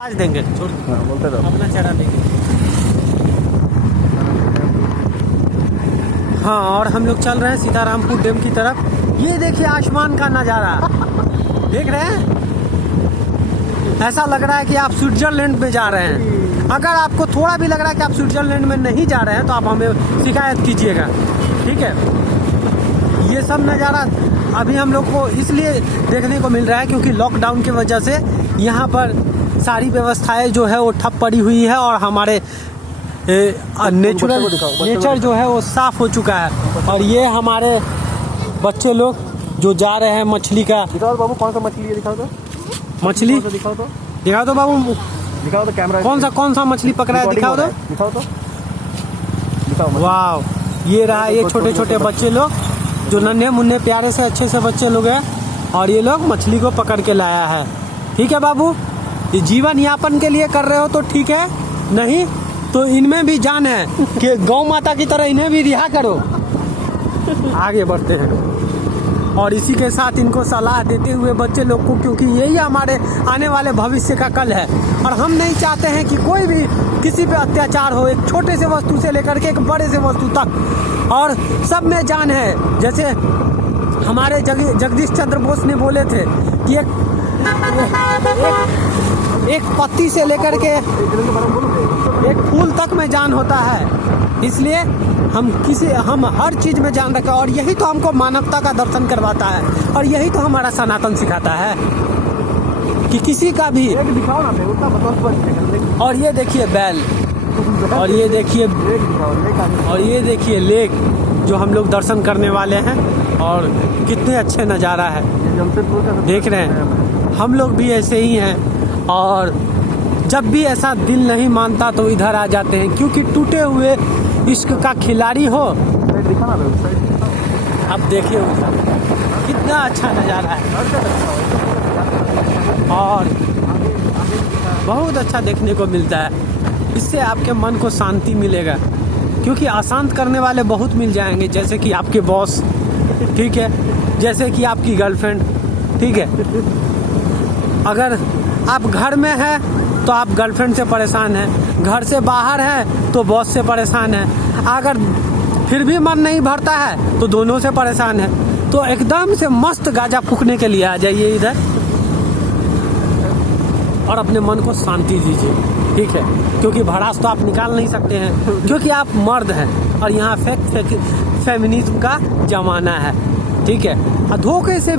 आज देंगे छोड़ बोलते रहो। अपना चढ़ा देंगे। हाँ, और हम लोग चल रहे हैं सीतारामपुर डैम की तरफ। ये देखिए आसमान का नज़ारा देख रहे हैं, ऐसा लग रहा है कि आप स्विट्जरलैंड में जा रहे हैं। अगर आपको थोड़ा भी लग रहा है कि आप स्विट्जरलैंड में नहीं जा रहे हैं तो आप हमें शिकायत कीजिएगा, ठीक है। ये सब नज़ारा अभी हम लोग को इसलिए देखने को मिल रहा है क्योंकि लॉकडाउन की वजह से यहाँ पर सारी व्यवस्थाएं जो है वो ठप पड़ी हुई है और हमारे नेचर जो है वो साफ हो चुका है। और ये हमारे बच्चे लोग जो जा रहे हैं मछली का। दिखाओ बाबू, कौन सा मछली है, दिखाओ तो। मछली दिखाओ तो, दिखाओ तो बाबू, दिखाओ तो कैमरा। कौन सा मछली पकड़ा है, दिखाओ तो। दिखाओ तो, दिखाओ। वाह, ये रहा ये छोटे छोटे बच्चे लोग जो नन्हे मुन्ने प्यारे से अच्छे से बच्चे लोग हैं और ये लोग मछली को पकड़ के लाया है। ठीक है बाबू, ये जीवन यापन के लिए कर रहे हो तो ठीक है, नहीं तो इनमें भी जान है कि गौ माता की तरह इन्हें भी रिहा करो। आगे बढ़ते हैं और इसी के साथ इनको सलाह देते हुए बच्चे लोग को, क्योंकि यही हमारे आने वाले भविष्य का कल है और हम नहीं चाहते हैं कि कोई भी किसी पे अत्याचार हो, एक छोटे से वस्तु से लेकर के एक बड़े से वस्तु तक, और सब में जान है। जैसे हमारे जगदीश चंद्र बोस ने बोले थे कि एक पत्ती से लेकर के एक फूल तक में जान होता है। इसलिए हम हर चीज में जान रखें और यही तो हमको मानवता का दर्शन करवाता है और यही तो हमारा सनातन सिखाता है कि किसी का भी। दिखाओ ना, उतना। और ये देखिए बैल, और ये देखिए लेक जो हम लोग दर्शन करने वाले हैं और कितने अच्छे नज़ारा है देख रहे हैं। हम लोग भी ऐसे ही हैं और जब भी ऐसा दिल नहीं मानता तो इधर आ जाते हैं, क्योंकि टूटे हुए इश्क का खिलाड़ी हो। अब देखिए कितना अच्छा नज़ारा है और बहुत अच्छा देखने को मिलता है। इससे आपके मन को शांति मिलेगा, क्योंकि अशांत करने वाले बहुत मिल जाएंगे, जैसे कि आपके बॉस, ठीक है, जैसे कि आपकी गर्लफ्रेंड, ठीक है। अगर आप घर में हैं तो आप गर्लफ्रेंड से परेशान हैं, घर से बाहर हैं तो बॉस से परेशान हैं, अगर फिर भी मन नहीं भरता है तो दोनों से परेशान है। तो एकदम से मस्त गाजा फूकने के लिए आ जाइए इधर और अपने मन को शांति दीजिए, ठीक है, क्योंकि भड़ास तो आप निकाल नहीं सकते हैं क्योंकि आप मर्द हैं और यहाँ फेमिनिज्म का जमाना है, ठीक है। और धोखे से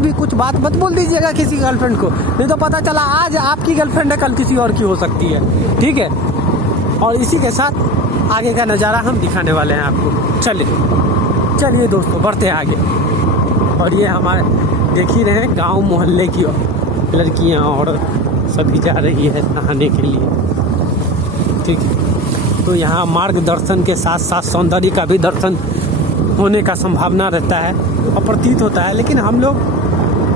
भी कुछ बात मत बोल दीजिएगा किसी गर्लफ्रेंड को, नहीं तो पता चला आज आपकी गर्लफ्रेंड है कल किसी और की हो सकती है, ठीक है। और इसी के साथ आगे का नज़ारा हम दिखाने वाले हैं आपको। चलिए दोस्तों, बढ़ते हैं आगे। और ये हमारे देख ही रहे हैं गाँव मोहल्ले की लड़कियाँ और सभी जा रही है नहाने के लिए, ठीक है। तो यहाँ मार्गदर्शन के साथ साथ सौंदर्य का भी दर्शन होने का संभावना रहता है और प्रतीत होता है, लेकिन हम लोग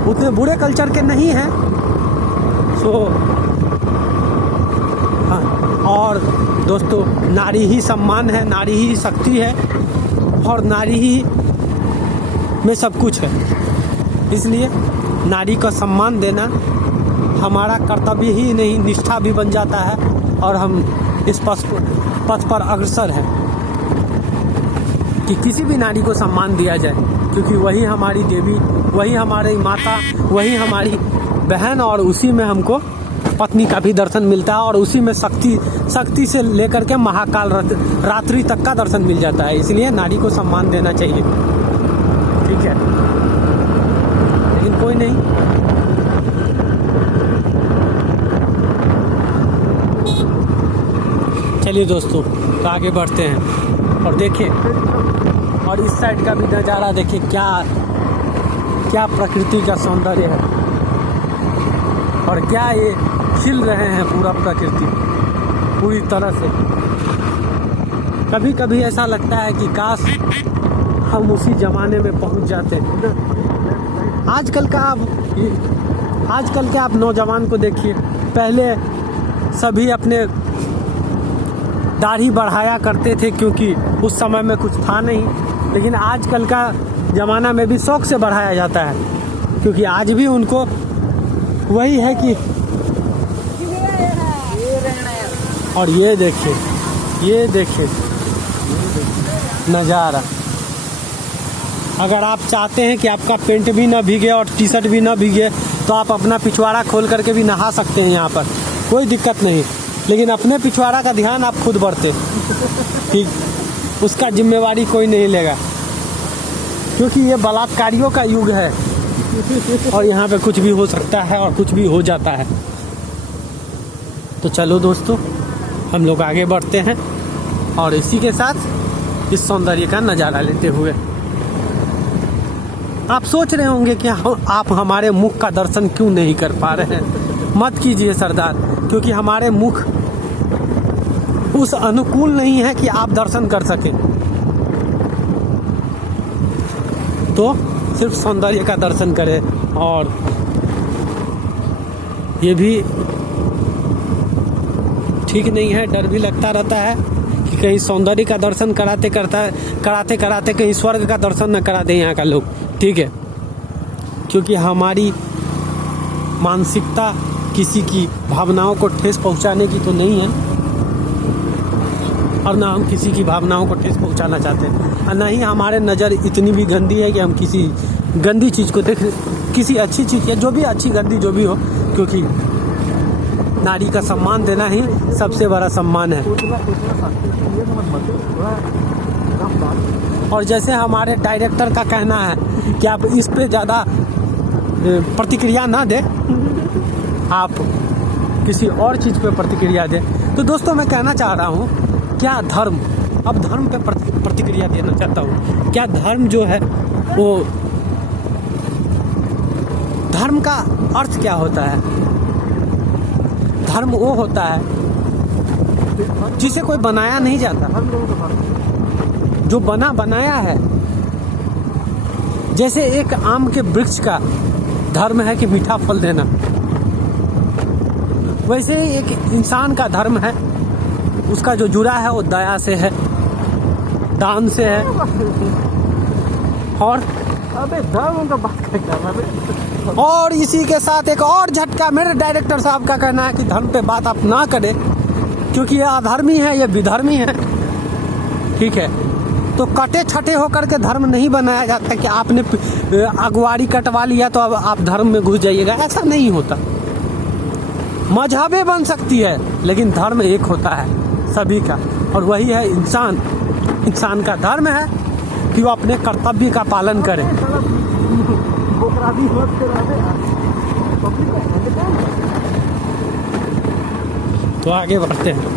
उतने बुरे कल्चर के नहीं हैं। सो हाँ, और दोस्तों नारी ही सम्मान है, नारी ही शक्ति है और नारी ही में सब कुछ है। इसलिए नारी का सम्मान देना हमारा कर्तव्य ही नहीं, निष्ठा भी बन जाता है और हम इस पथ पर अग्रसर हैं कि किसी भी नारी को सम्मान दिया जाए, क्योंकि वही हमारी देवी, वही हमारी माता, वही हमारी बहन, और उसी में हमको पत्नी का भी दर्शन मिलता है और उसी में शक्ति से लेकर के महाकाल रात्रि तक का दर्शन मिल जाता है। इसलिए नारी को सम्मान देना चाहिए, ठीक है। लेकिन कोई नहीं, चलिए दोस्तों तो आगे बढ़ते हैं और देखें, और इस साइड का भी नज़ारा देखिए, क्या प्रकृति का सौंदर्य है और क्या ये खिल रहे हैं पूरा प्रकृति पूरी तरह से। कभी कभी ऐसा लगता है कि काश हम उसी ज़माने में पहुंच जाते। आजकल के आप नौजवान को देखिए, पहले सभी अपने दाढ़ी बढ़ाया करते थे क्योंकि उस समय में कुछ था नहीं, लेकिन आजकल का ज़माना में भी शौक से बढ़ाया जाता है, क्योंकि आज भी उनको वही है कि और ये देखिए नज़ारा। अगर आप चाहते हैं कि आपका पेंट भी ना भीगे और टी शर्ट भी ना भीगे तो आप अपना पिछवाड़ा खोल करके भी नहा सकते हैं यहाँ पर, कोई दिक्कत नहीं। लेकिन अपने पिछवाड़ा का ध्यान आप खुद बरते, ठीक, उसका जिम्मेवारी कोई नहीं लेगा, क्योंकि ये बलात्कारियों का युग है और यहाँ पे कुछ भी हो सकता है और कुछ भी हो जाता है। तो चलो दोस्तों, हम लोग आगे बढ़ते हैं और इसी के साथ इस सौंदर्य का नज़ारा लेते हुए। आप सोच रहे होंगे कि आप हमारे मुख का दर्शन क्यों नहीं कर पा रहे हैं। मत कीजिए सरदार, क्योंकि हमारे मुख उस अनुकूल नहीं है कि आप दर्शन कर सकें। तो सिर्फ सौंदर्य का दर्शन करें। और ये भी ठीक नहीं है, डर भी लगता रहता है कि कहीं सौंदर्य का दर्शन कराते कराते कहीं स्वर्ग का दर्शन न करा दें यहाँ का लोग, ठीक है। क्योंकि हमारी मानसिकता किसी की भावनाओं को ठेस पहुँचाने की तो नहीं है, और ना हम किसी की भावनाओं को ठेस पहुँचाना चाहते हैं, और ना ही हमारे नज़र इतनी भी गंदी है कि हम किसी गंदी चीज़ को देख, किसी अच्छी चीज़ या जो भी अच्छी गंदी जो भी हो, क्योंकि नारी का सम्मान देना ही सबसे बड़ा सम्मान है। और जैसे हमारे डायरेक्टर का कहना है कि आप इस पे ज़्यादा प्रतिक्रिया ना दें, आप किसी और चीज़ पे प्रतिक्रिया दें। तो दोस्तों, मैं कहना चाह रहा हूँ, क्या धर्म, अब धर्म पे प्रतिक्रिया देना चाहता हूँ। क्या धर्म जो है वो, धर्म का अर्थ क्या होता है? धर्म वो होता है जिसे कोई बनाया नहीं जाता, जो बनाया है। जैसे एक आम के वृक्ष का धर्म है कि मीठा फल देना, वैसे ही एक इंसान का धर्म है, उसका जो जुड़ा है वो दया से है, दान से है। और अबे धर्म का बात करना। और इसी के साथ एक और झटका, मेरे डायरेक्टर साहब का कहना है कि धर्म पे बात आप ना करें, क्योंकि ये अधर्मी है, ये विधर्मी है, ठीक है। तो कटे छटे होकर के धर्म नहीं बनाया जाता कि आपने अगवारी कटवा लिया तो अब आप धर्म में घुस जाइएगा, ऐसा नहीं होता। मजहबें बन सकती है, लेकिन धर्म एक होता है सभी का, और वही है इंसान। इंसान का धर्म है कि वो अपने कर्तव्य का पालन करे। तो आगे बढ़ते हैं।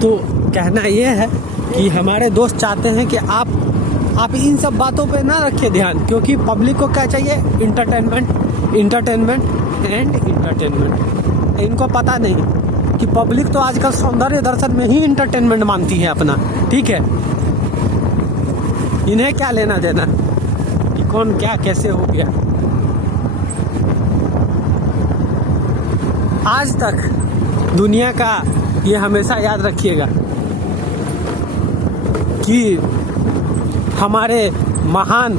तो कहना ये है कि हमारे दोस्त चाहते हैं कि आप इन सब बातों पे ना रखिए ध्यान, क्योंकि पब्लिक को क्या चाहिए? Entertainment and entertainment. इनको पता नहीं कि पब्लिक तो आजकल सौंदर्य दर्शन में ही इंटरटेनमेंट मानती है अपना, ठीक है। इन्हें क्या लेना देना कि कौन क्या कैसे हो गया। आज तक दुनिया का ये हमेशा याद रखिएगा कि हमारे महान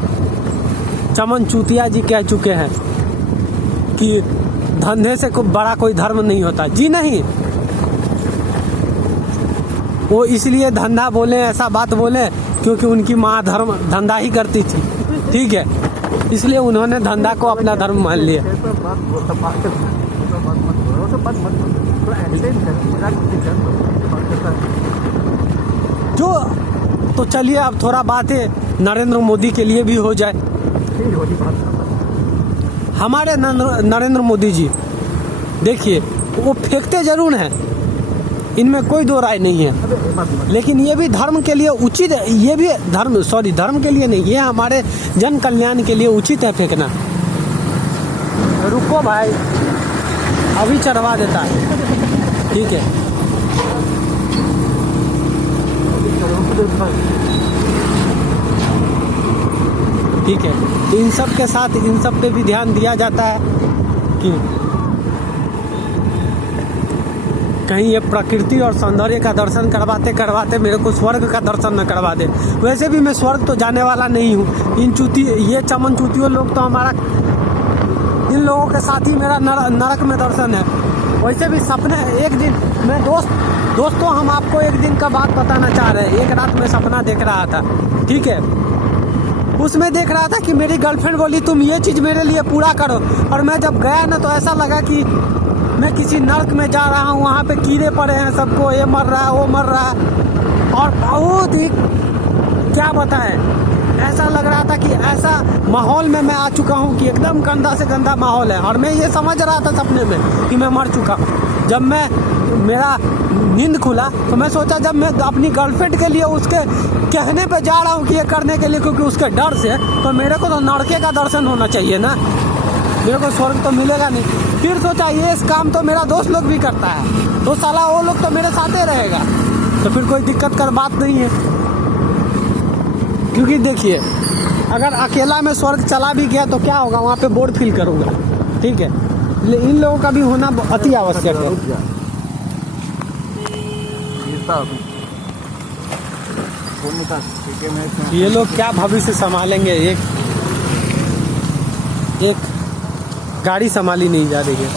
चमन चूतिया जी कह चुके हैं कि धंधे से कोई बड़ा कोई धर्म नहीं होता। जी नहीं, वो इसलिए धंधा बोले, ऐसा बात बोले क्योंकि उनकी माँ धंधा ही करती थी, ठीक है, इसलिए उन्होंने धंधा को अपना धर्म मान लिया। जो तो चलिए अब थोड़ा बातें नरेंद्र मोदी के लिए भी हो जाए। हमारे नरेंद्र मोदी जी देखिए, वो फेंकते जरूर हैं, इनमें कोई दो राय नहीं है, लेकिन ये भी धर्म के लिए उचित, ये भी धर्म के लिए नहीं, ये हमारे जन कल्याण के लिए उचित है फेंकना। रुको भाई, अभी चढ़वा देता है, ठीक है। ठीक है, तो इन सब के साथ इन सब पे भी ध्यान दिया जाता है कि कहीं ये प्रकृति और सौंदर्य का दर्शन करवाते करवाते मेरे को स्वर्ग का दर्शन न करवा दे। वैसे भी मैं स्वर्ग तो जाने वाला नहीं हूँ। ये चमन चूतियों लोग तो हमारा, इन लोगों तुम्हारे साथ ही मेरा नरक में दर्शन है। वैसे भी सपने एक दिन मैं दोस्तों हम आपको एक दिन का बात बताना चाह रहे हैं। एक रात में सपना देख रहा था, ठीक है। उसमें देख रहा था कि मेरी गर्लफ्रेंड बोली तुम ये चीज़ मेरे लिए पूरा करो, और मैं जब गया ना तो ऐसा लगा कि मैं किसी नर्क में जा रहा हूँ। वहाँ पे कीड़े पड़े हैं, सबको ये मर रहा है वो मर रहा है, और बहुत ही क्या बताएं, ऐसा लग रहा था कि ऐसा माहौल में मैं आ चुका हूँ कि एकदम गंदा से गंदा माहौल है। और मैं ये समझ रहा था सपने में कि मैं मर चुका हूँ। जब मेरा नींद खुला तो मैं सोचा जब मैं अपनी गर्लफ्रेंड के लिए उसके कहने पे जा रहा हूँ कि ये करने के लिए, क्योंकि उसके डर से, तो मेरे को तो नरके का दर्शन होना चाहिए ना, मेरे को स्वर्ग तो मिलेगा नहीं। फिर सोचा ये इस काम तो मेरा दोस्त लोग भी करता है, तो साला वो लोग तो मेरे साथ ही रहेगा, तो फिर कोई दिक्कत कर बात नहीं है। क्योंकि देखिए अगर अकेला मैं स्वर्ग चला भी गया तो क्या होगा, वहाँ पे बोर्ड फील करूँगा, ठीक है। इन लोगों का भी होना अति आवश्यक है। ये लोग क्या भविष्य संभालेंगे, एक गाड़ी संभाली नहीं जा रही है।